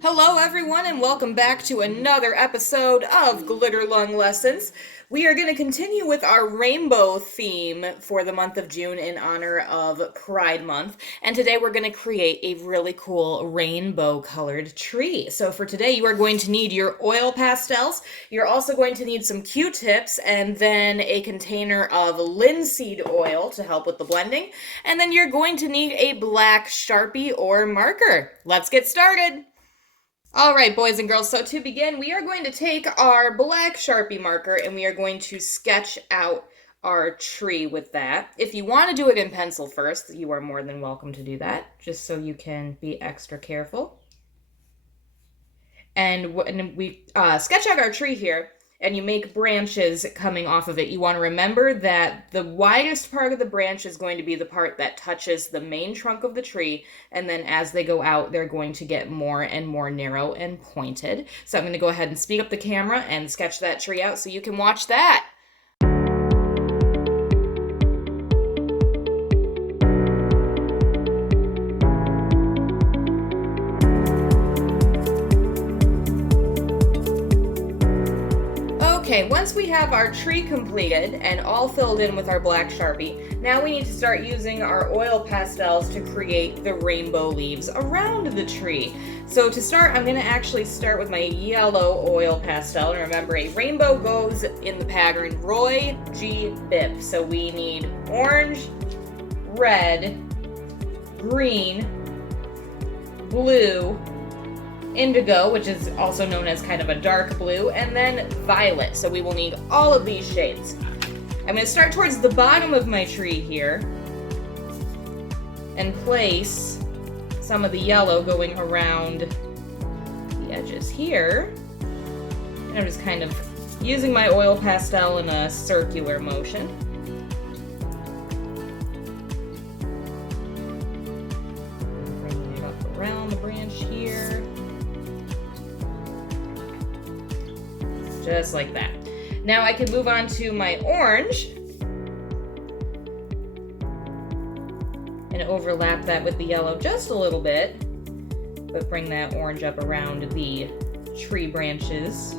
Hello, everyone, and welcome back to another episode of Glitter Lung Lessons. We are going to continue with our rainbow theme for the month of June in honor of Pride Month. And today we're going to create a really cool rainbow colored tree. So for today, you are going to need your oil pastels. You're also going to need some Q-tips and then a container of linseed oil to help with the blending. And then you're going to need a black Sharpie or marker. Let's get started. All right, boys and girls, so to begin, we are going to take our black Sharpie marker and we are going to sketch out our tree with that. If you want to do it in pencil first, you are more than welcome to do that, just so you can be extra careful. And when we sketch out our tree here, and you make branches coming off of it, you want to remember that the widest part of the branch is going to be the part that touches the main trunk of the tree, and then as they go out, they're going to get more and more narrow and pointed. So I'm going to go ahead and speed up the camera and sketch that tree out so you can watch that. Okay, once we have our tree completed and all filled in with our black Sharpie, now we need to start using our oil pastels to create the rainbow leaves around the tree. So to start, I'm going to actually start with my yellow oil pastel. And remember, a rainbow goes in the pattern Roy G. Bibb. So we need orange, red, green, blue, indigo, which is also known as kind of a dark blue, and then violet. So we will need all of these shades. I'm going to start towards the bottom of my tree here and place some of the yellow going around the edges here. And I'm just kind of using my oil pastel in a circular motion. Bringing it up around the branch here. Just like that. Now I can move on to my orange and overlap that with the yellow just a little bit, but bring that orange up around the tree branches.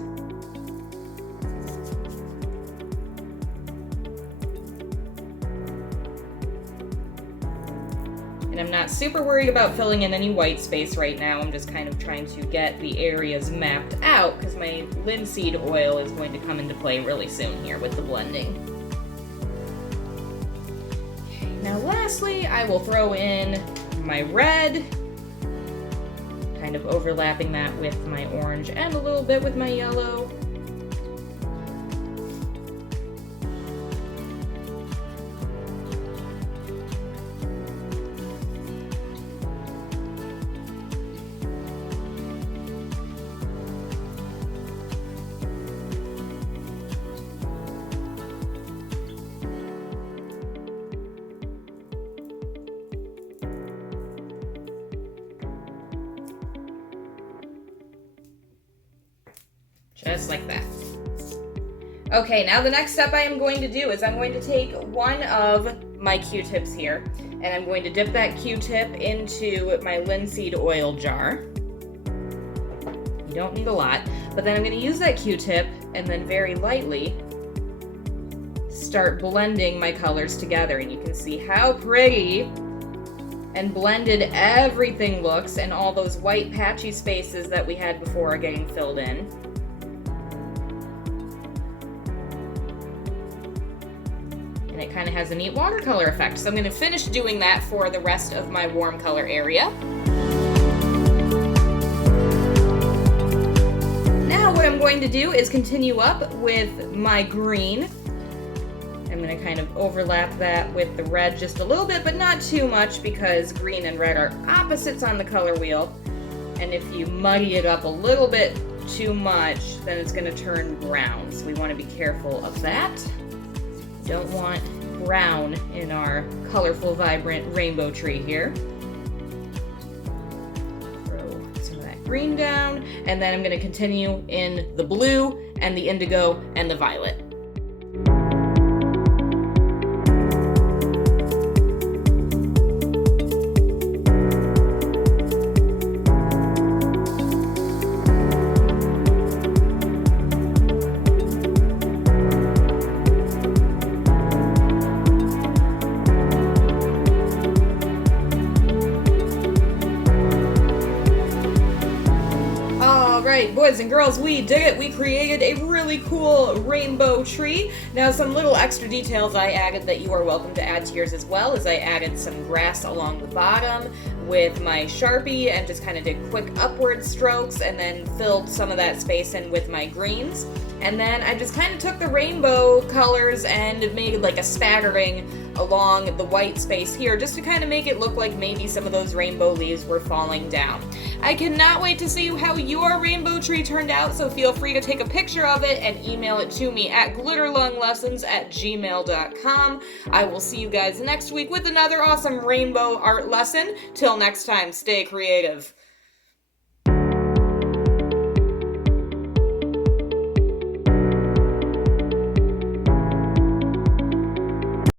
And I'm not super worried about filling in any white space right now. I'm just kind of trying to get the areas mapped out because my linseed oil is going to come into play really soon here with the blending. Okay, now lastly, I will throw in my red, kind of overlapping that with my orange and a little bit with my yellow. Just like that. Okay, now the next step I am going to do is I'm going to take one of my Q-tips here, and I'm going to dip that Q-tip into my linseed oil jar. You don't need a lot, but then I'm going to use that Q-tip and then very lightly start blending my colors together, and you can see how pretty and blended everything looks, and all those white patchy spaces that we had before are getting filled in. And it kind of has a neat watercolor effect. So I'm going to finish doing that for the rest of my warm color area. Now what I'm going to do is continue up with my green. I'm going to kind of overlap that with the red just a little bit, but not too much because green and red are opposites on the color wheel. And if you muddy it up a little bit too much, then it's going to turn brown. So we want to be careful of that. Don't want brown in our colorful, vibrant rainbow tree here. Throw some of that green down, and then I'm going to continue in the blue and the indigo and the violet. right, boys and girls, we did it. We created a really cool rainbow tree. Now, some little extra details I added that you are welcome to add to yours as well is I added some grass along the bottom with my Sharpie and just kind of did quick upward strokes and then filled some of that space in with my greens. And then I just kind of took the rainbow colors and made like a spattering along the white space here just to kind of make it look like maybe some of those rainbow leaves were falling down. I cannot wait to see how your rainbow tree turned out, so feel free to take a picture of it and email it to me at glitterlunglessons@gmail.com. I will see you guys next week with another awesome rainbow art lesson. Till next time, stay creative.